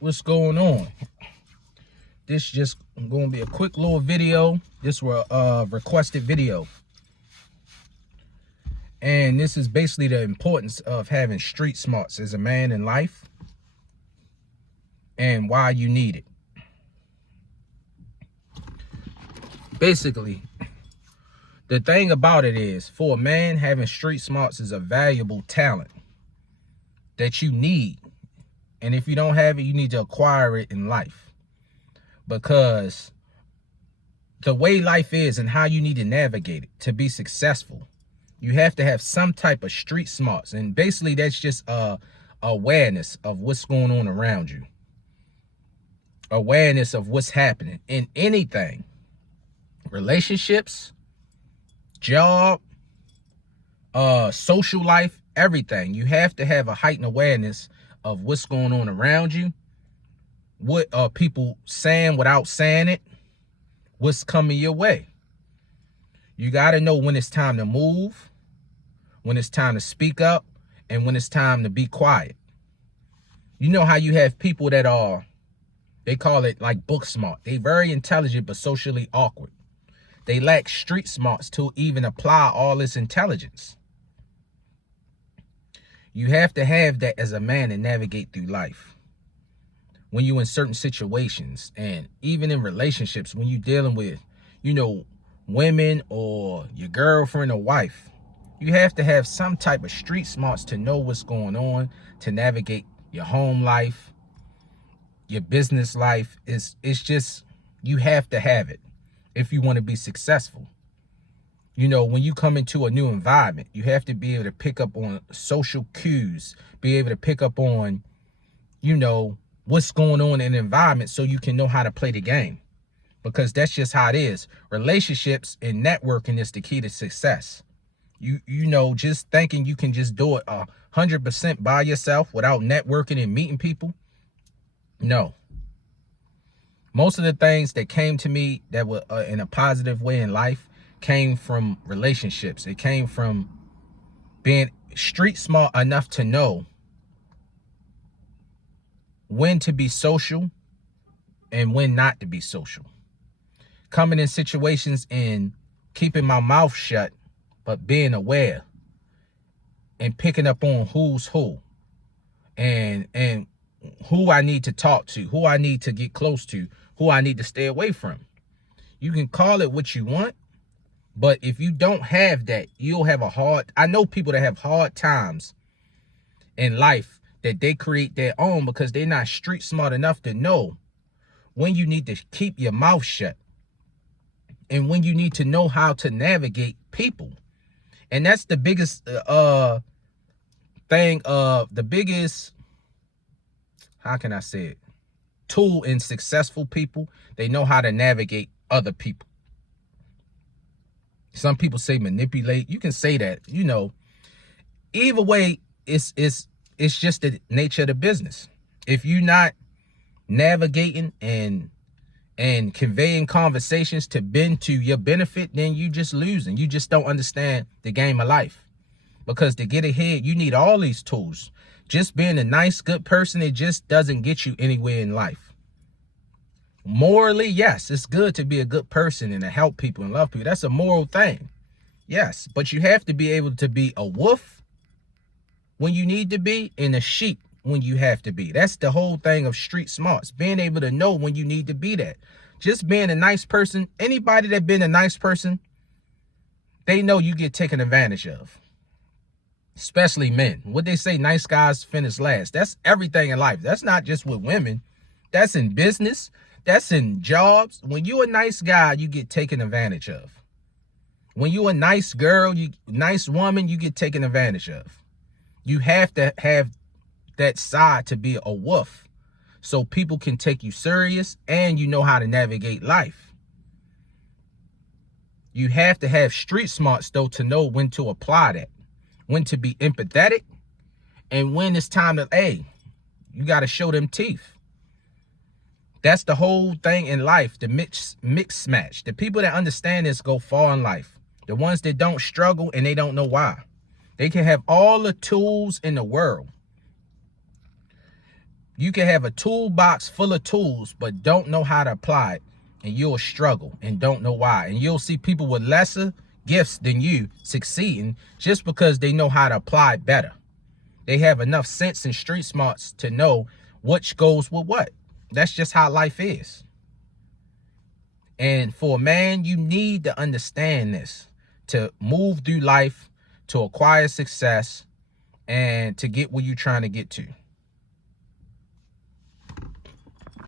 what's going on? This just going to be a quick little video. This was a requested video. And this is basically the importance of having street smarts as a man in life and why you need it. Basically, the thing about it is, for a man, having street smarts is a valuable talent that you need. And if you don't have it, you need to acquire it in life. Because the way life is and how you need to navigate it to be successful, you have to have some type of street smarts. And basically, that's just awareness of what's going on around you. Awareness of what's happening in anything. Relationships, job, social life, everything. You have to have a heightened awareness of what's going on around you. What are people saying without saying it? What's coming your way? You got to know when it's time to move, when it's time to speak up, and when it's time to be quiet. You know how you have people that are, they call it like book smart. They very intelligent, but socially awkward. They lack street smarts to even apply all this intelligence. You have to have that as a man and navigate through life. When you're in certain situations, and even in relationships, when you're dealing with, women or your girlfriend or wife, you have to have some type of street smarts to know what's going on, to navigate your home life, your business life. It's just, you have to have it if you want to be successful. When you come into a new environment, you have to be able to pick up on social cues, be able to pick up on, what's going on in the environment so you can know how to play the game. Because that's just how it is. Relationships and networking is the key to success. Just thinking you can just do it 100% by yourself without networking and meeting people. No. Most of the things that came to me that were in a positive way in life came from relationships. It came from being street smart enough to know when to be social and when not to be social. Coming in situations and keeping my mouth shut, but being aware and picking up on who's who and who I need to talk to, who I need to get close to, who I need to stay away from. You can call it what you want, but if you don't have that, you'll have I know people that have hard times in life that they create their own because they're not street smart enough to know when you need to keep your mouth shut and when you need to know how to navigate people. And that's the biggest how can I say it, tool in successful people. They know how to navigate other people. Some people say manipulate. You can say that, either way, it's just the nature of the business. If you're not navigating and conveying conversations to bend to your benefit, then you just losing. You just don't understand the game of life. Because to get ahead, you need all these tools. Just being a nice, good person, it just doesn't get you anywhere in life. Morally, yes, it's good to be a good person and to help people and love people. That's a moral thing. Yes, but you have to be able to be a wolf when you need to be and a sheep when you have to be. That's the whole thing of street smarts, being able to know when you need to be that. Just being a nice person, anybody that been a nice person, they know you get taken advantage of. Especially men. What they say, nice guys finish last. That's everything in life. That's not just with women. That's in business. That's in jobs. When you're a nice guy, you get taken advantage of. When you're a nice girl, nice woman, you get taken advantage of. You have to have that side to be a wolf so people can take you serious and you know how to navigate life. You have to have street smarts, though, to know when to apply that, when to be empathetic, and when it's time to, you got to show them teeth. That's the whole thing in life, the mix match. The people that understand this go far in life. The ones that don't struggle and they don't know why. They can have all the tools in the world. You can have a toolbox full of tools, but don't know how to apply it. And you'll struggle and don't know why. And you'll see people with lesser gifts than you succeeding just because they know how to apply it better. They have enough sense and street smarts to know which goes with what. That's just how life is. And for a man, you need to understand this to move through life, to acquire success, and to get where you're trying to get to.